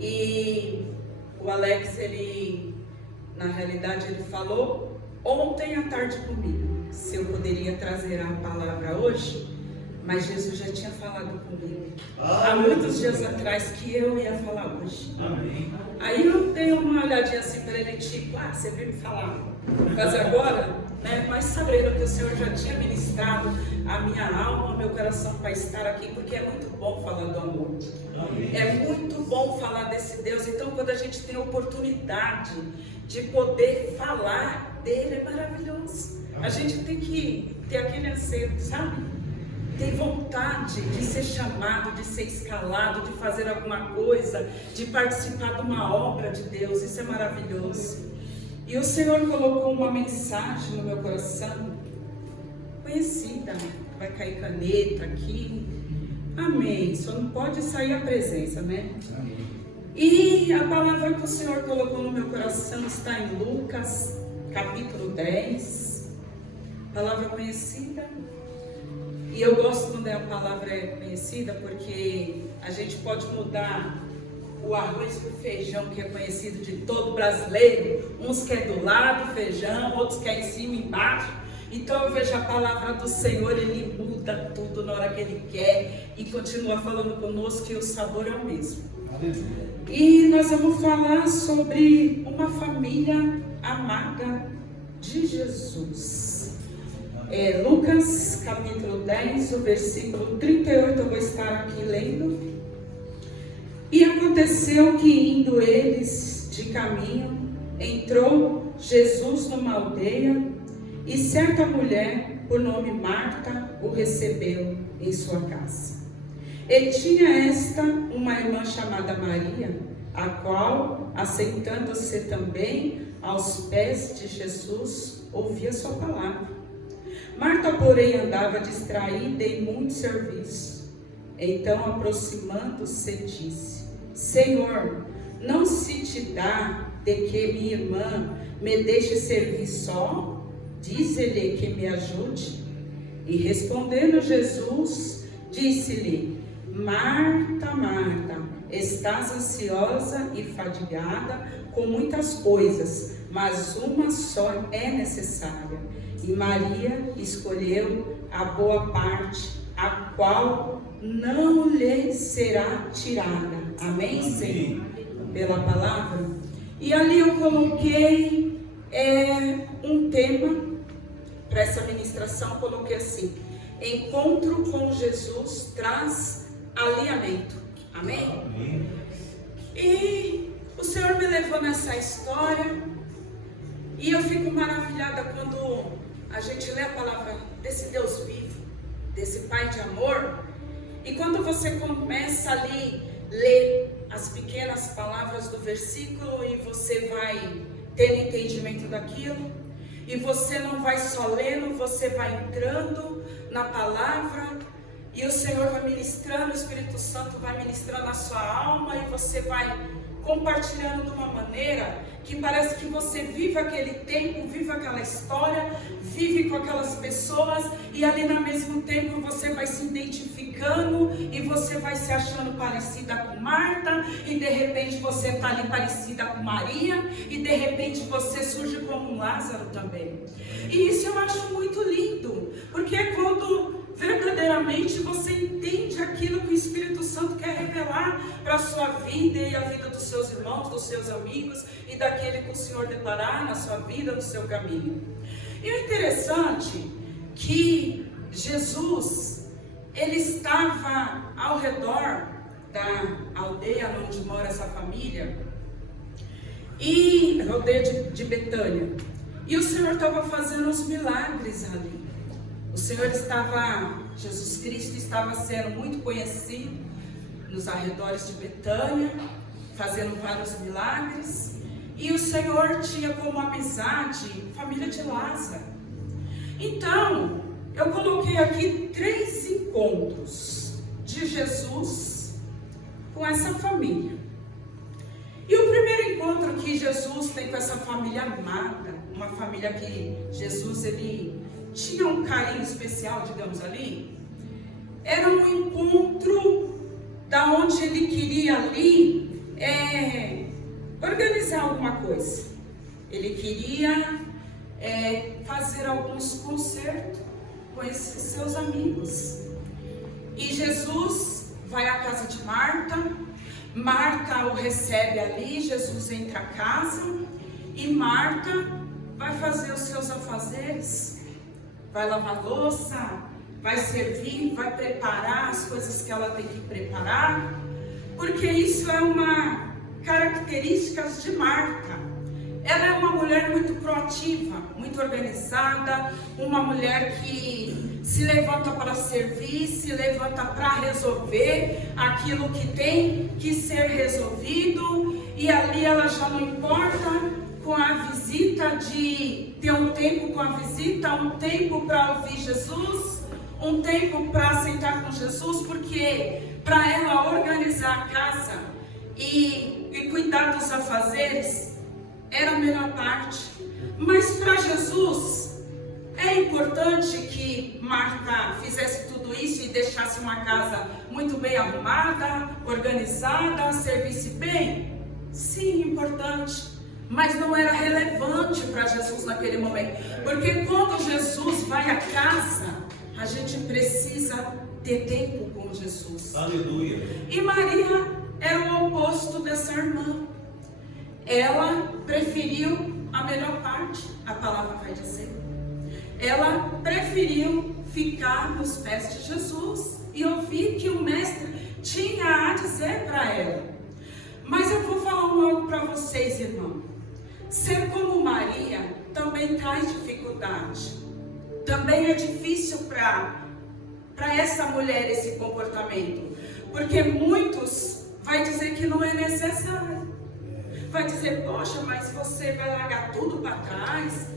E o Alex, ele, na realidade, ele falou ontem à tarde comigo se eu poderia trazer a palavra hoje, mas Jesus já tinha falado comigo há muitos dias atrás que eu ia falar hoje. Amém. Aí eu dei uma olhadinha assim para ele, tipo, você veio me falar quase agora, né? Mas sabendo que o Senhor já tinha ministrado a minha alma, o meu coração para estar aqui, porque é muito bom falar do amor. Amém. É muito bom falar desse Deus. Então, quando a gente tem a oportunidade de poder falar dele, é maravilhoso. A gente tem que ter aquele anseio, sabe? Tem vontade de ser chamado, de ser escalado, de fazer alguma coisa, de participar de uma obra de Deus. Isso é maravilhoso. E o Senhor colocou uma mensagem no meu coração, conhecida, vai cair caneta aqui. Amém. Só não pode sair a presença, né? Amém. E a palavra que o Senhor colocou no meu coração está em Lucas, capítulo 10. Palavra conhecida. E eu gosto quando a palavra é conhecida, porque a gente pode mudar o arroz para o feijão, que é conhecido de todo brasileiro. Uns querem do lado feijão, outros querem em cima e embaixo. Então eu vejo a palavra do Senhor, Ele muda tudo na hora que Ele quer e continua falando conosco, e o sabor é o mesmo. Aleluia. E nós vamos falar sobre uma família amada de Jesus. Lucas capítulo 10, o versículo 38, eu vou estar aqui lendo. E aconteceu que, indo eles de caminho, entrou Jesus numa aldeia, e certa mulher, por nome Marta, o recebeu em sua casa. E tinha esta uma irmã chamada Maria, a qual, assentando-se também aos pés de Jesus, ouvia sua palavra. Marta, porém, andava distraída em muito serviço. Então, aproximando-se, disse: Senhor, não se te dá de que minha irmã me deixe servir só? Dize-lhe que me ajude. E respondendo Jesus, disse-lhe: Marta, Marta, estás ansiosa e fadigada com muitas coisas, mas uma só é necessária. E Maria escolheu a boa parte, a qual não lhe será tirada. Amém, Senhor? Pela palavra. E ali eu coloquei um tema para essa ministração. Coloquei assim: encontro com Jesus traz alinhamento. Amém? Amém. E o Senhor me levou nessa história, e eu fico maravilhada quando a gente lê a palavra desse Deus vivo, desse Pai de amor. E quando você começa ali ler as pequenas palavras do versículo, e você vai ter entendimento daquilo, e você não vai só lendo, você vai entrando na palavra, e o Senhor vai ministrando, o Espírito Santo vai ministrando a sua alma, e você vai compartilhando de uma maneira que parece que você vive aquele tempo, vive aquela história, vive com aquelas pessoas, e ali no mesmo tempo você vai se identificando, e você vai se achando parecida com Marta, e de repente você está ali parecida com Maria, e de repente você surge como um Lázaro também. E isso eu acho muito lindo, porque é quando verdadeiramente você entende aquilo que o Espírito Santo quer revelar para a sua vida e a vida dos seus irmãos, dos seus amigos e daquele que o Senhor deparar na sua vida, no seu caminho. E é interessante que Jesus, ele estava ao redor da aldeia onde mora essa família, e a aldeia de Betânia, e o Senhor estava fazendo os milagres ali. O Senhor Jesus Cristo estava sendo muito conhecido nos arredores de Betânia, fazendo vários milagres, e o Senhor tinha como amizade a família de Lázaro. Então, eu coloquei aqui 3 encontros de Jesus com essa família. E o primeiro encontro que Jesus tem com essa família amada, uma família que Jesus, ele tinha um carinho especial, digamos ali, era um encontro da onde ele queria ali organizar alguma coisa. Ele queria fazer alguns concertos com esses seus amigos. E Jesus vai à casa de Marta. Marta o recebe ali. Jesus entra a casa e Marta vai fazer os seus afazeres, vai lavar louça, vai servir, vai preparar as coisas que ela tem que preparar, porque isso é uma característica de Marta. Ela é uma mulher muito proativa, muito organizada, uma mulher que se levanta para servir, se levanta para resolver aquilo que tem que ser resolvido, e ali ela já não importa com a visita, de ter um tempo com a visita, um tempo para ouvir Jesus, um tempo para sentar com Jesus, porque para ela organizar a casa e cuidar dos afazeres era a melhor parte. Mas para Jesus é importante que Marta fizesse tudo isso e deixasse uma casa muito bem arrumada, organizada, servisse bem? Sim, importante. Mas não era relevante para Jesus naquele momento. Porque quando Jesus vai à casa, a gente precisa ter tempo com Jesus. Aleluia. E Maria era o oposto dessa irmã. Ela preferiu a melhor parte, a palavra vai dizer. Ela preferiu ficar nos pés de Jesus e ouvir que o mestre tinha a dizer para ela. Mas eu vou falar algo para vocês, irmão. Ser como Maria também traz dificuldade. Também é difícil para essa mulher esse comportamento. Porque muitos vai dizer que não é necessário. Vai dizer, poxa, mas você vai largar tudo para trás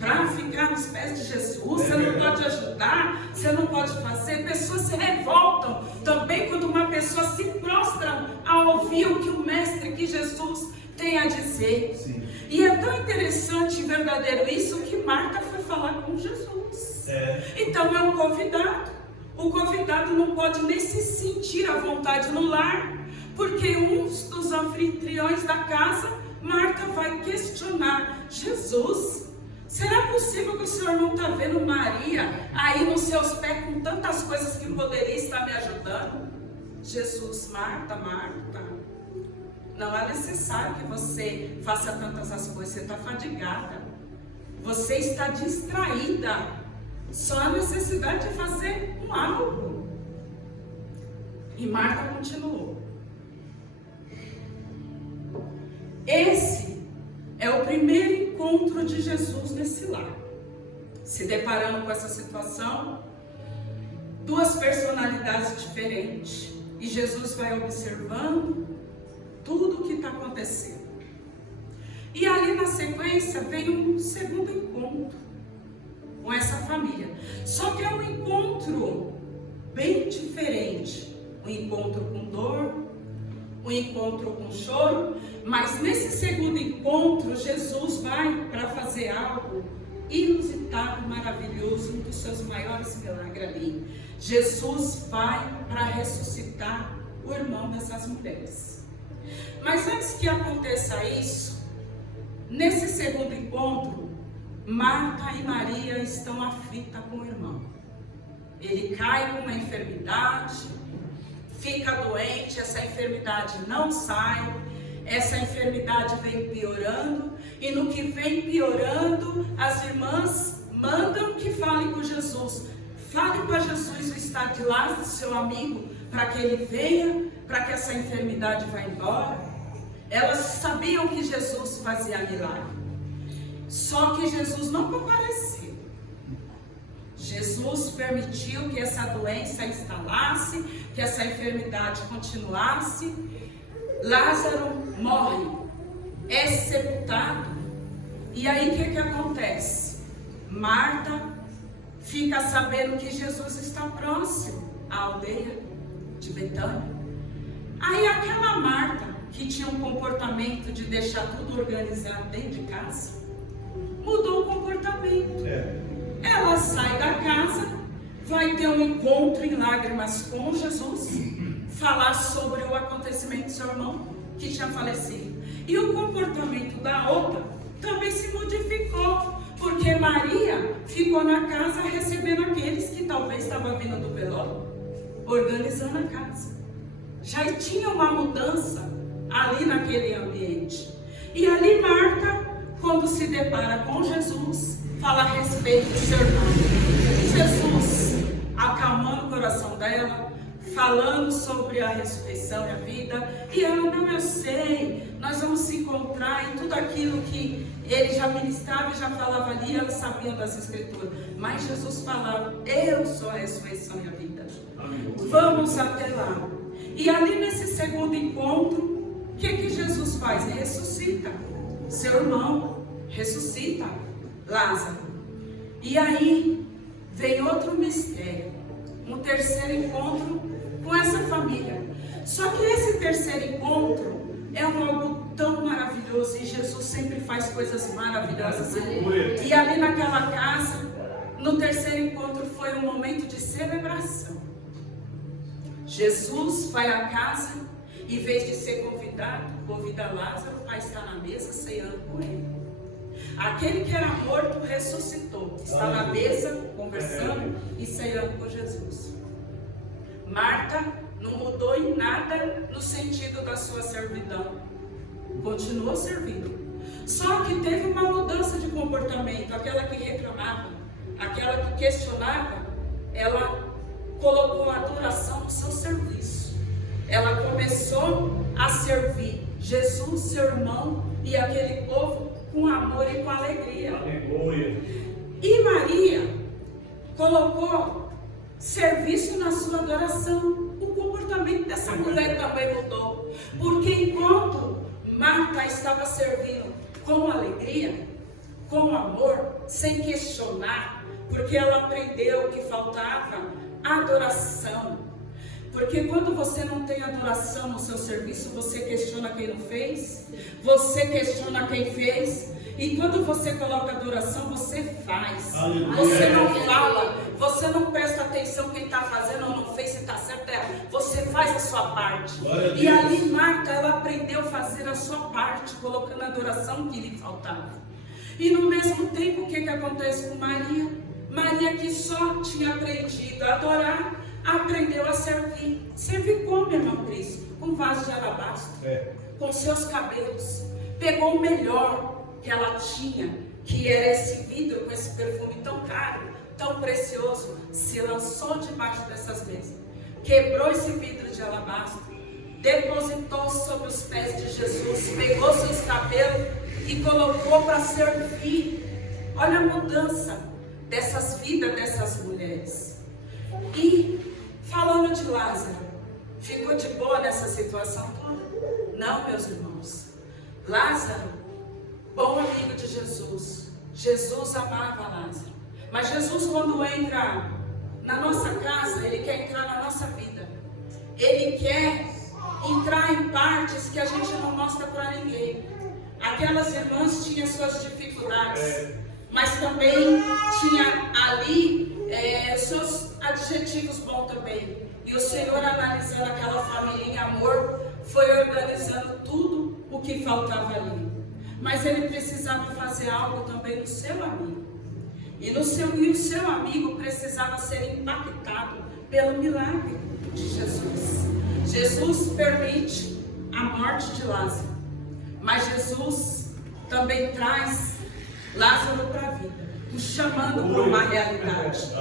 para ficar nos pés de Jesus, você não pode ajudar, você não pode fazer. Pessoas se revoltam também quando uma pessoa se prostra a ouvir o que o mestre, que Jesus tem a dizer. Sim. E é tão interessante e verdadeiro isso que Marta foi falar com Jesus. Então é um convidado. O convidado não pode nem se sentir à vontade no lar, porque um dos anfitriões da casa, Marta vai questionar Jesus. Será possível que o senhor não está vendo Maria aí nos seus pés com tantas coisas que poderia estar me ajudando? Jesus, Marta, Marta, não é necessário que você faça tantas as coisas, você está fadigada, você está distraída, só a necessidade de fazer um algo. E Marta continuou. Esse é o primeiro encontro de Jesus nesse lar. Se deparando com essa situação, duas personalidades diferentes. E Jesus vai observando tudo o que está acontecendo. E ali na sequência vem um segundo encontro com essa família. Só que é um encontro bem diferente. Um encontro com dor, um encontro com choro. Mas nesse segundo encontro, Jesus vai para fazer algo inusitado, maravilhoso, um dos seus maiores milagres ali. Jesus vai para ressuscitar o irmão dessas mulheres. Mas antes que aconteça isso, nesse segundo encontro, Marta e Maria estão aflitas com o irmão. Ele cai com uma enfermidade, fica doente, essa enfermidade não sai, essa enfermidade vem piorando, e no que vem piorando, as irmãs mandam que fale com Jesus. Fale para Jesus o estado de lá do seu amigo, para que ele venha, para que essa enfermidade vá embora. Elas sabiam que Jesus fazia milagre, só que Jesus não compareceu. Jesus permitiu que essa doença instalasse, que essa enfermidade continuasse. Lázaro morre, é sepultado. E aí o que acontece? Marta fica sabendo que Jesus está próximo à aldeia de Betânia. Aí aquela Marta, que tinha um comportamento de deixar tudo organizado dentro de casa, mudou o comportamento. Ela sai da casa, vai ter um encontro em lágrimas com Jesus, falar sobre o acontecimento do seu irmão. que tinha falecido. E o comportamento da outra também se modificou, porque Maria ficou na casa recebendo aqueles que talvez estavam vindo do velório, organizando a casa. Já tinha uma mudança ali naquele ambiente. E ali Marta, quando se depara com Jesus, fala a respeito do seu irmão. Jesus, acalmando o coração dela, falando sobre a ressurreição e a vida. E ela, não, eu sei, nós vamos se encontrar em tudo aquilo que ele já ministrava e já falava ali, ela sabia das escrituras. Mas Jesus falava, eu sou a ressurreição e a vida. Vamos até lá. E ali nesse segundo encontro, o que Jesus faz? Ressuscita seu irmão, ressuscita Lázaro. E aí vem outro mistério, um terceiro encontro com essa família. Só que esse terceiro encontro é algo tão maravilhoso, e Jesus sempre faz coisas maravilhosas. E ali naquela casa, no terceiro encontro, foi um momento de celebração. Jesus vai à casa, em vez de ser convida Lázaro para estar na mesa ceando com ele. Aquele que era morto ressuscitou, está na mesa conversando e ceando com Jesus. Marta não mudou em nada no sentido da sua servidão, continuou servindo. Só que teve uma mudança de comportamento. Aquela que reclamava, aquela que questionava, ela colocou a adoração no seu serviço. Ela começou a servir Jesus, seu irmão, e aquele povo com amor e com alegria. Aleluia. E Maria colocou serviço na sua adoração. O comportamento dessa mulher também mudou, porque enquanto Marta estava servindo com alegria, com amor, sem questionar, porque ela aprendeu que faltava adoração. Porque quando você não tem adoração no seu serviço, você questiona quem não fez, você questiona quem fez, e quando você coloca adoração, você faz. Aleluia. Você não fala, você não presta atenção quem está fazendo ou não fez, se está certo, você faz a sua parte. E ali Marta, ela aprendeu a fazer a sua parte, colocando a adoração que lhe faltava. E no mesmo tempo, o que acontece com Maria? Maria, que só tinha aprendido a adorar, aprendeu a servir. Servir como, irmão Cristo? Com vaso de alabastro, com seus cabelos. Pegou o melhor que ela tinha, que era esse vidro com esse perfume tão caro, tão precioso, se lançou debaixo dessas mesas, quebrou esse vidro de alabastro, depositou sobre os pés de Jesus, pegou seus cabelos e colocou para servir. Olha a mudança dessas vidas dessas mulheres. E falando de Lázaro, ficou de boa nessa situação toda? Não, meus irmãos. Lázaro, bom amigo de Jesus. Jesus amava Lázaro. Mas Jesus, quando entra na nossa casa, Ele quer entrar na nossa vida. Ele quer entrar em partes que a gente não mostra para ninguém. Aquelas irmãs tinham suas dificuldades, mas também tinha ali seus adjetivos bons também. E o Senhor, analisando aquela família em amor, foi organizando tudo o que faltava ali. Mas Ele precisava fazer algo também no seu amigo. E o seu amigo precisava ser impactado pelo milagre de Jesus. Jesus permite a morte de Lázaro, mas Jesus também traz Lázaro para a vida, o chamando para uma realidade.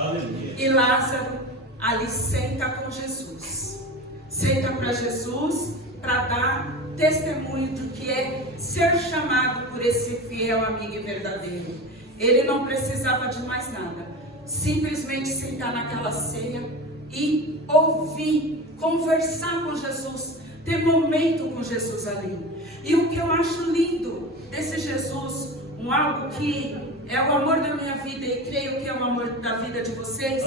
E Lázaro ali senta com Jesus, senta para Jesus para dar testemunho do que é ser chamado por esse fiel amigo e verdadeiro. Ele não precisava de mais nada, simplesmente sentar naquela ceia e ouvir, conversar com Jesus, ter momento com Jesus ali. E o que eu acho lindo desse Jesus, algo que é o amor da minha vida e creio que é o amor da vida de vocês,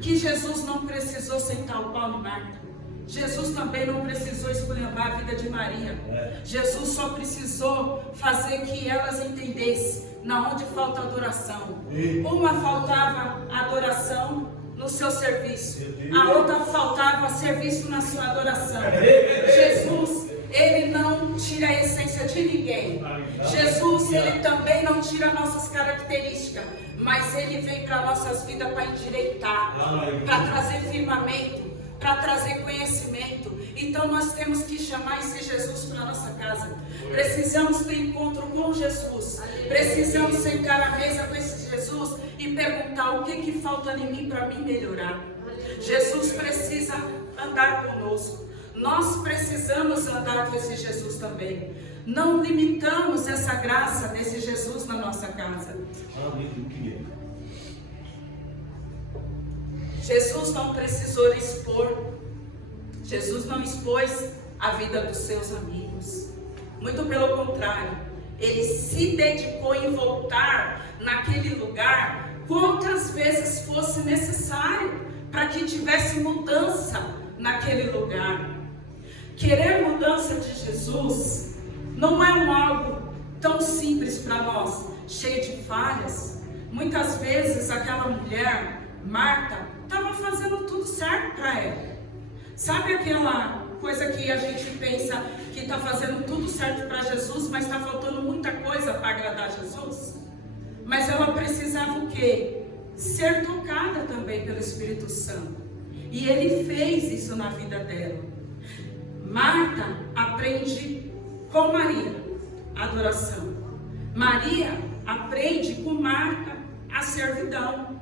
que Jesus não precisou sentar o pau em Marta. Jesus também não precisou esculhambar a vida de Maria. Jesus só precisou fazer que elas entendessem na onde falta adoração. Uma faltava adoração no seu serviço, a outra faltava serviço na sua adoração. Jesus, ele não tira a essência de ninguém. Jesus, ele também não tira nossas características, mas ele vem para nossas vidas para endireitar, para trazer firmamento, para trazer conhecimento. Então nós temos que chamar esse Jesus para a nossa casa. Precisamos ter encontro com Jesus. Precisamos sentar à mesa com esse Jesus e perguntar o que falta em mim para mim melhorar. Jesus precisa andar conosco. Nós precisamos andar com esse Jesus também. Não limitamos essa graça desse Jesus na nossa casa. Jesus não precisou expor. Jesus não expôs a vida dos seus amigos. Muito pelo contrário. Ele se dedicou em voltar naquele lugar quantas vezes fosse necessário para que tivesse mudança naquele lugar. Querer mudança de Jesus não é algo tão simples para nós, cheio de falhas. Muitas vezes aquela mulher, Marta, estava fazendo tudo certo para ela. Sabe aquela coisa que a gente pensa que está fazendo tudo certo para Jesus, mas está faltando muita coisa para agradar Jesus? Mas ela precisava o quê? Ser tocada também pelo Espírito Santo. E ele fez isso na vida dela. Marta aprende com Maria a adoração. Maria aprende com Marta a servidão.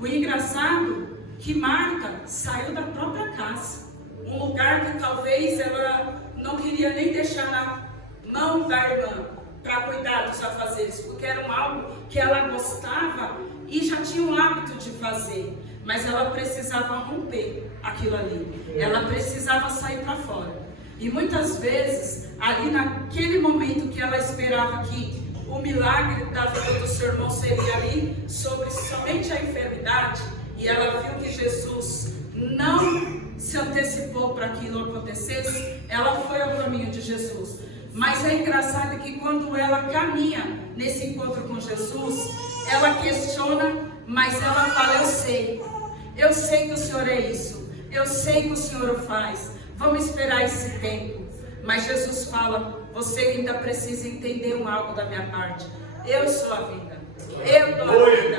O engraçado é que Marta saiu da própria casa, um lugar que talvez ela não queria nem deixar na mão da irmã para cuidar dos afazeres, porque era algo que ela gostava e já tinha o hábito de fazer, mas ela precisava romper aquilo ali, ela precisava sair para fora. E muitas vezes, ali naquele momento que ela esperava que o milagre da vida do seu irmão seria ali sobre somente a enfermidade, e ela viu que Jesus não se antecipou para que aquilo acontecesse, ela foi ao caminho de Jesus. Mas é engraçado que quando ela caminha nesse encontro com Jesus, ela questiona, mas ela fala: eu sei que o Senhor é isso, eu sei que o Senhor o faz, vamos esperar esse tempo. Mas Jesus fala: você ainda precisa entender algo da minha parte. Eu sou a vida, eu dou a vida,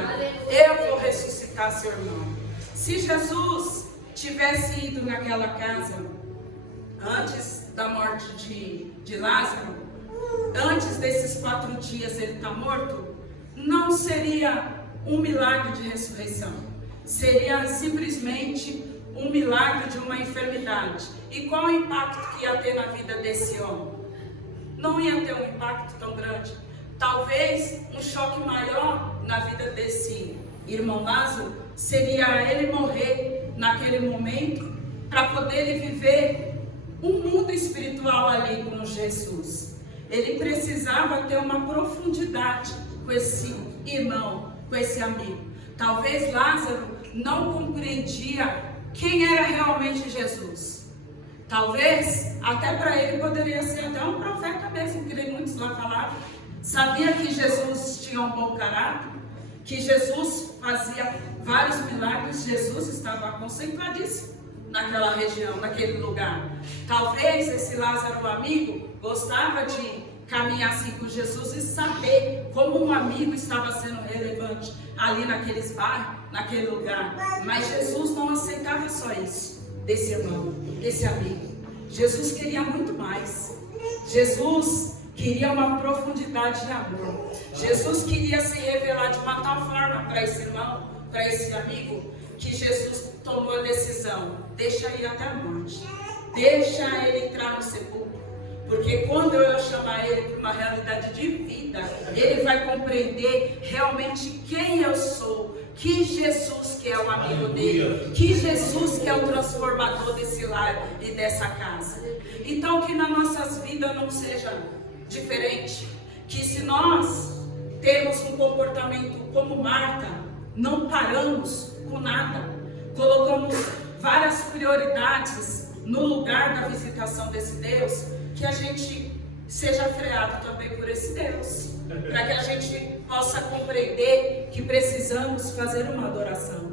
eu vou ressuscitar seu irmão. Se Jesus tivesse ido naquela casa antes da morte de Lázaro, antes desses 4 dias ele está morto, não seria um milagre de ressurreição, seria simplesmente um milagre de uma enfermidade. E qual o impacto que ia ter na vida desse homem? Não ia ter um impacto tão grande. Talvez um choque maior na vida desse irmão Lázaro seria ele morrer naquele momento para poder ele viver um mundo espiritual ali com Jesus. Ele precisava ter uma profundidade com esse irmão, com esse amigo. Talvez Lázaro não compreendia quem era realmente Jesus. Talvez até para ele poderia ser até um profeta mesmo, que nem muitos lá falavam. Sabia que Jesus tinha um bom caráter, que Jesus fazia vários milagres. Jesus estava concentradíssimo naquela região, naquele lugar. Talvez esse Lázaro, amigo, gostava de caminhar assim com Jesus e saber como um amigo estava sendo relevante ali naqueles bairros, naquele lugar. Mas Jesus não aceitava só isso desse irmão, desse amigo. Jesus queria muito mais. Jesus queria uma profundidade de amor. Jesus queria se revelar de uma tal forma para esse irmão, para esse amigo, que Jesus tomou a decisão: deixa ir até a morte, deixa ele entrar no sepulcro, porque quando eu chamar ele para uma realidade de vida, ele vai compreender realmente quem eu sou, que Jesus que é o amigo dele, que Jesus que é o transformador desse lar e dessa casa. Então que nas nossas vidas não seja diferente, que se nós temos um comportamento como Marta, não paramos com nada, colocamos várias prioridades no lugar da visitação desse Deus, que a gente seja freado também por esse Deus, para que a gente possa compreender que precisamos fazer uma adoração,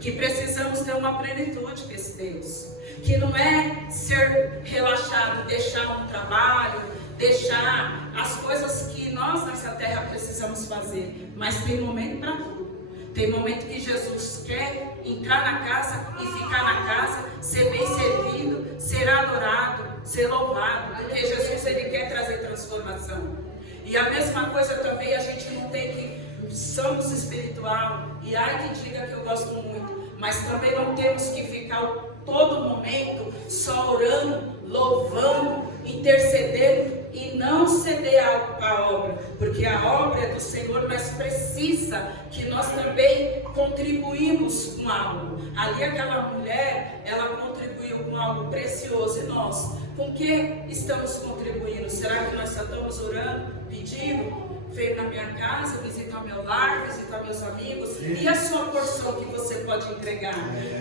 que precisamos ter uma plenitude com esse Deus, que não é ser relaxado, deixar um trabalho, deixar as coisas que nós nessa terra precisamos fazer, mas tem momento para tudo. Tem momento que Jesus quer entrar na casa e ficar na casa, ser bem servido, ser adorado, ser louvado, porque Jesus ele quer trazer transformação. E a mesma coisa também, a gente não tem que somos espiritual, e ai que diga que eu gosto muito, mas também não temos que ficar todo momento só orando, louvando, intercedendo e não ceder a obra, porque a obra é do Senhor, mas precisa que nós também contribuímos com algo. Ali aquela mulher, ela contribuiu com algo precioso, e nós, com que estamos contribuindo? Será que nós só estamos orando, pedindo? Veio na minha casa, visitar meu lar, visitar meus amigos. E a sua porção que você pode entregar?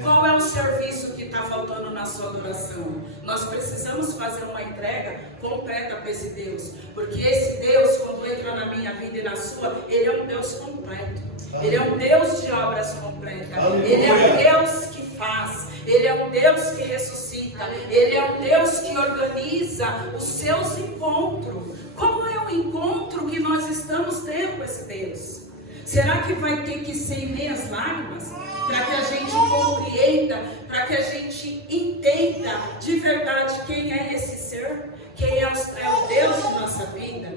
Qual é o serviço que está faltando na sua adoração? Nós precisamos fazer uma entrega completa para esse Deus, porque esse Deus, quando entra na minha vida e na sua, Ele é um Deus completo. Ele é um Deus de obras completas. Ele é um Deus que faz. Ele é um Deus que ressuscita. Ele é um Deus que organiza os seus encontros. Como é o encontro que nós estamos tendo com esse Deus? Será que vai ter que ser em meias lágrimas? Para que a gente compreenda, para que a gente entenda de verdade quem é esse ser? Quem é o Deus de nossa vida?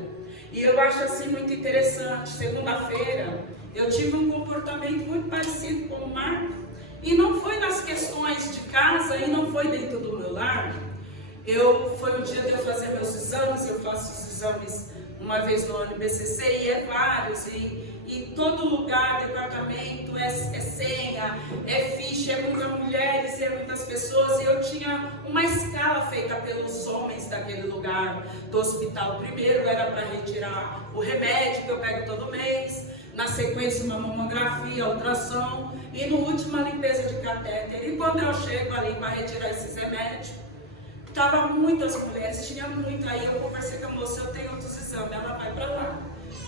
E eu acho assim muito interessante. Segunda-feira eu tive um comportamento muito parecido com o Marco. E não foi nas questões de casa, e não foi dentro do meu lar. Foi um dia de eu fazer meus exames. Eu faço os exames uma vez no ano BCC, e é vários, e todo lugar, departamento, é senha, é ficha, é muitas mulheres, é muitas pessoas, e eu tinha uma escala feita pelos homens daquele lugar, do hospital. Primeiro era para retirar o remédio que eu pego todo mês, na sequência uma mamografia, ultrassom, e no último a limpeza de catéter. E quando eu chego ali para retirar esses remédios, estava muitas mulheres, tinha muita. Aí eu conversei com a moça, eu tenho outros exames, ela vai para lá,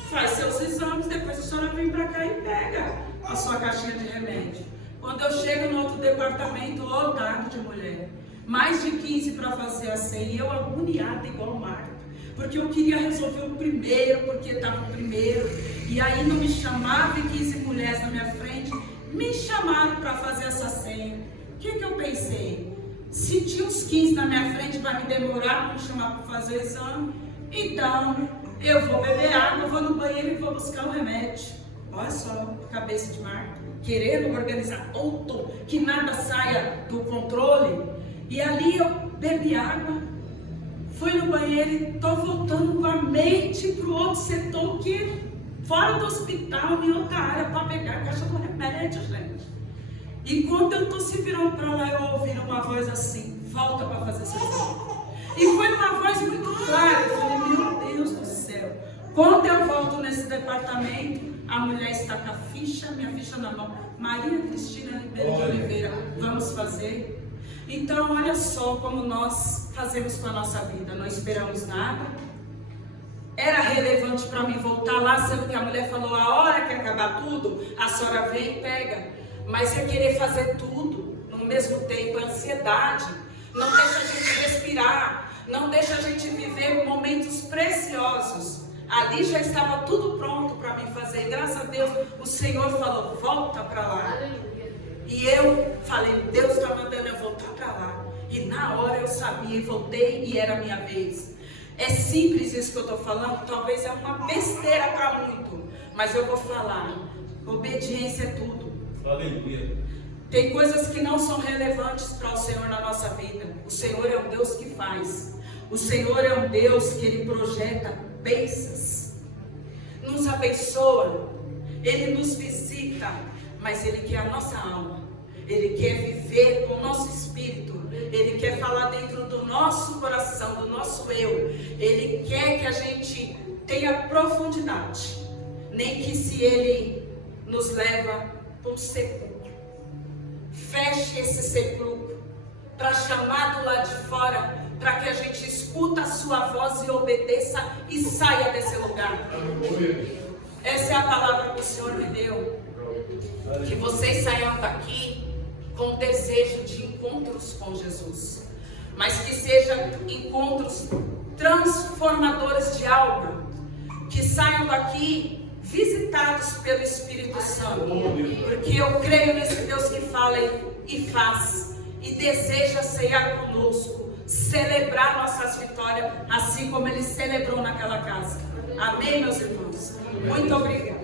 faz seus exames, depois a senhora vem para cá e pega a sua caixinha de remédio. Quando eu chego no outro departamento, lotado de mulher, mais de 15 para fazer a senha, e eu agoniada igual o Marco, porque eu queria resolver o primeiro, porque estava o primeiro, e aí não me chamava, e 15 mulheres na minha frente me chamaram para fazer essa senha. O que eu pensei? Se tinha uns 15 na minha frente, vai me demorar para me chamar para fazer o exame, então eu vou beber água, vou no banheiro e vou buscar o remédio. Olha só, cabeça de Marco, querendo organizar tudo, que nada saia do controle. E ali eu bebi água, fui no banheiro e estou voltando com a mente para o outro setor, que fora do hospital, em outra área, para pegar a caixa do remédio, gente. E quando eu estou se virando para lá, eu ouvi uma voz assim: volta para fazer seu exame. E foi uma voz muito clara. Eu falei: meu Deus do céu. Quando eu volto nesse departamento, a mulher está com a ficha, minha ficha na mão. Maria Cristina Ribeiro de Oliveira, vamos fazer. Então, olha só como nós fazemos com a nossa vida. Não esperamos nada. Era relevante para mim voltar lá, sendo que a mulher falou: a hora que acabar tudo, a senhora vem e pega. Mas é querer fazer tudo no mesmo tempo, a ansiedade não deixa a gente respirar, não deixa a gente viver momentos preciosos. Ali já estava tudo pronto para mim fazer, e graças a Deus o Senhor falou: volta para lá. E eu falei: Deus está mandando eu voltar para lá. E na hora eu sabia e voltei, e era a minha vez. É simples isso que eu estou falando, talvez é uma besteira para muito, mas eu vou falar: obediência é tudo. Aleluia. Tem coisas que não são relevantes para o Senhor na nossa vida. O Senhor é um Deus que faz. O Senhor é um Deus que Ele projeta bênçãos, nos abençoa, Ele nos visita, mas Ele quer a nossa alma. Ele quer viver com o nosso espírito. Ele quer falar dentro do nosso coração, do nosso eu. Ele quer que a gente tenha profundidade. Nem que se Ele nos leva para um sepulcro, feche esse sepulcro para chamar do lado de fora, para que a gente escuta a sua voz e obedeça e saia desse lugar. Essa é a palavra que o Senhor me deu. Que vocês saiam daqui com desejo de encontros com Jesus, mas que sejam encontros transformadores de alma, que saiam daqui visitados pelo Espírito Santo, porque eu creio nesse Deus que fala e faz, e deseja ceiar conosco, celebrar nossas vitórias, assim como Ele celebrou naquela casa. Amém, meus irmãos? Muito obrigada.